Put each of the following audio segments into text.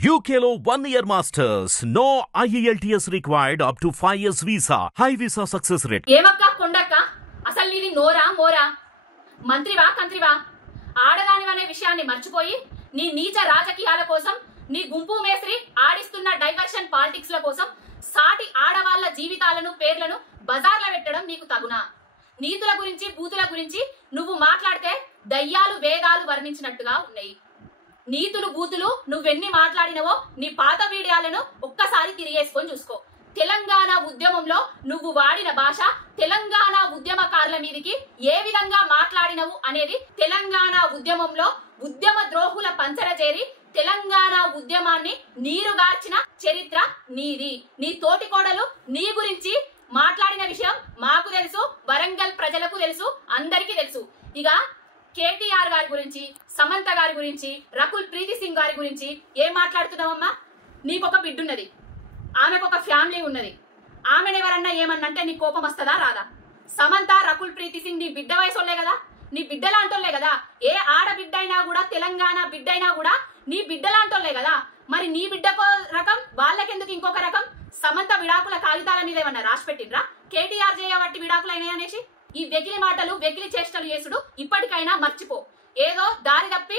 UKLO 1 year masters. No IELTS required up to 5 years visa. High visa success rate. ఏమక్క కొండక్క అసలు నీది నోరా మోరా మంత్రివా కంత్రివా ఆడదానివనే విషయాన్ని మర్చిపోయి నీ నీచ రాజకీయాల కోసం నీ గుంపు మేస్త్రి ఆడిస్తున్న డైవర్షన్ పాలిటిక్స్ ల కోసం సాటి ఆడవాళ్ళ జీవితాలను పేర్లను బజార్ల పెట్టడం నీకు తగునా? నీతుల గురించి బూతుల గురించి నువ్వు మాట్లాడితే దయ్యాలు వేదాలు వర్ణించినట్టుగా ఉన్నాయి. నీతులు బూతులు నువ్వెన్ని మాట్లాడినవో నీ పాత వీడియోలను ఒక్కసారి తిరిగేసుకొని చూసుకో. తెలంగాణ ఉద్యమంలో నువ్వు వాడిన భాష, తెలంగాణ ఉద్యమకారుల మీదకి ఏ విధంగా మాట్లాడినవు అనేది, తెలంగాణ ఉద్యమంలో ఉద్యమ ద్రోహుల పంచర చేరి తెలంగాణ ఉద్యమాన్ని నీరుగార్చిన చరిత్ర నీది. నీ తోటి కోడలు నీ గురించి మాట్లాడిన విషయం మాకు తెలుసు, వరంగల్ ప్రజలకు తెలుసు, అందరికీ తెలుసు. ఇక కేటీఆర్ గారి గురించి, సమంత గారి గురించి, రకుల్ ప్రీతి సింగ్ గారి గురించి ఏం మాట్లాడుతున్నావమ్మా? నీకొక బిడ్డున్నది, ఆమెకొక ఫ్యామిలీ ఉన్నది. ఆమెనెవరన్నా ఏమన్నంటే నీ కోపం వస్తుందా రాదా? సమంత, రకుల్ ప్రీతి సింగ్ నీ బిడ్డ వయసోళ్లే కదా, నీ బిడ్డలాంటోళ్లే కదా. ఏ ఆడబిడ్డ అయినా కూడా, తెలంగాణ బిడ్డ అయినా కూడా నీ బిడ్డలాంటోళ్లే కదా. మరి నీ బిడ్డకో రకం, వాళ్ళకెందుకు ఇంకొక రకం? సమంత విడాకుల కాగితాల మీద ఏమన్నా రాసి పెట్టిండ్రా? కేటీఆర్ చేయబట్టి విడాకులు అయినాయి అనేసి ఈ వెకిలి మాటలు, వెకిలి చేష్టలు చేసుడు ఇప్పటికైనా మర్చిపో. ఏదో దారి తప్పి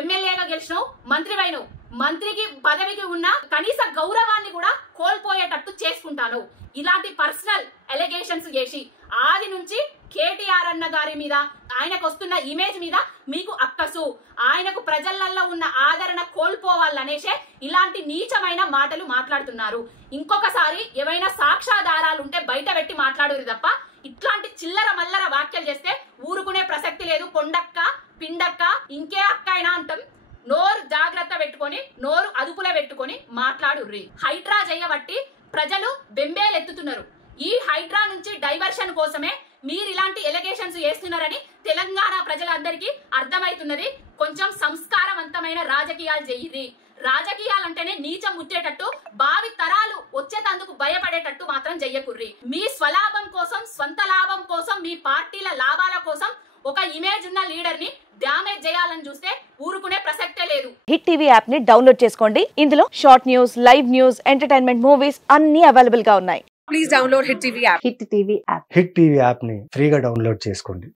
ఎమ్మెల్యేగా గెలిచినావు, మంత్రివైనవు, మంత్రికి పదవికి ఉన్న కనీస గౌరవాన్ని కూడా కోల్పోయేటట్టు చేసుకుంటాను. ఇలాంటి పర్సనల్ ఎలిగేషన్స్ చేసి ఆది నుంచి కేటీఆర్ అన్న గారి మీద, ఆయనకు వస్తున్న ఇమేజ్ మీద మీకు అక్కసు, ఆయనకు ప్రజలలో ఉన్న ఆదరణ కోల్పోవాలనేసే ఇలాంటి నీచమైన మాటలు మాట్లాడుతున్నారు. ఇంకొకసారి ఏవైనా సాక్ష్యాధారాలు ఉంటే బయట పెట్టి మాట్లాడరు తప్ప ఇట్లాంటి చిల్లర మల్లర వ్యాఖ్యలు చేస్తే ఊరుకునే ప్రసక్తి లేదు. కొండక్క, పిండక్క, ఇంకే అక్క అయినా అంటాం. నోరు జాగ్రత్త పెట్టుకొని, నోరు అదుపులో పెట్టుకొని మాట్లాడుర్రి. హైడ్రా చేయబట్టి ప్రజలు బెంబేలెత్తుతున్నారు. ఈ హైడ్రా నుంచి డైవర్షన్ కోసమే మీరు ఇలాంటి ఎలిగేషన్స్ చేస్తున్నారని తెలంగాణ ప్రజలందరికీ అర్థమవుతున్నది. కొంచెం సంస్కారవంతమైన రాజకీయాలు చెయ్యి. రాజకీయాలంటేనే నీచం ముట్టేటట్టు, భావి తరాలు వచ్చేటందుకు భయపడేటట్టు మాత్రం చెయ్యకుర్రి. మీ స్వలాభం కోసం, స్వంత లాభం కోసం, మీ పార్టీల లాభాల కోసం ఒక ఇమేజ్ ఉన్న లీడర్ ని డ్యామేజ్ చేయాలని చూస్తే ఊరుకునే ప్రసక్తే లేదు. హిట్ టీవీ యాప్ ని డౌన్లోడ్ చేసుకోండి. ఇందులో short news, live news, entertainment movies అన్ని అవైలబుల్ గా ఉన్నాయి. Please download Hit TV app. Hit TV app. Hit TV app ని ఫ్రీగా డౌన్లోడ్ చేసుకోండి.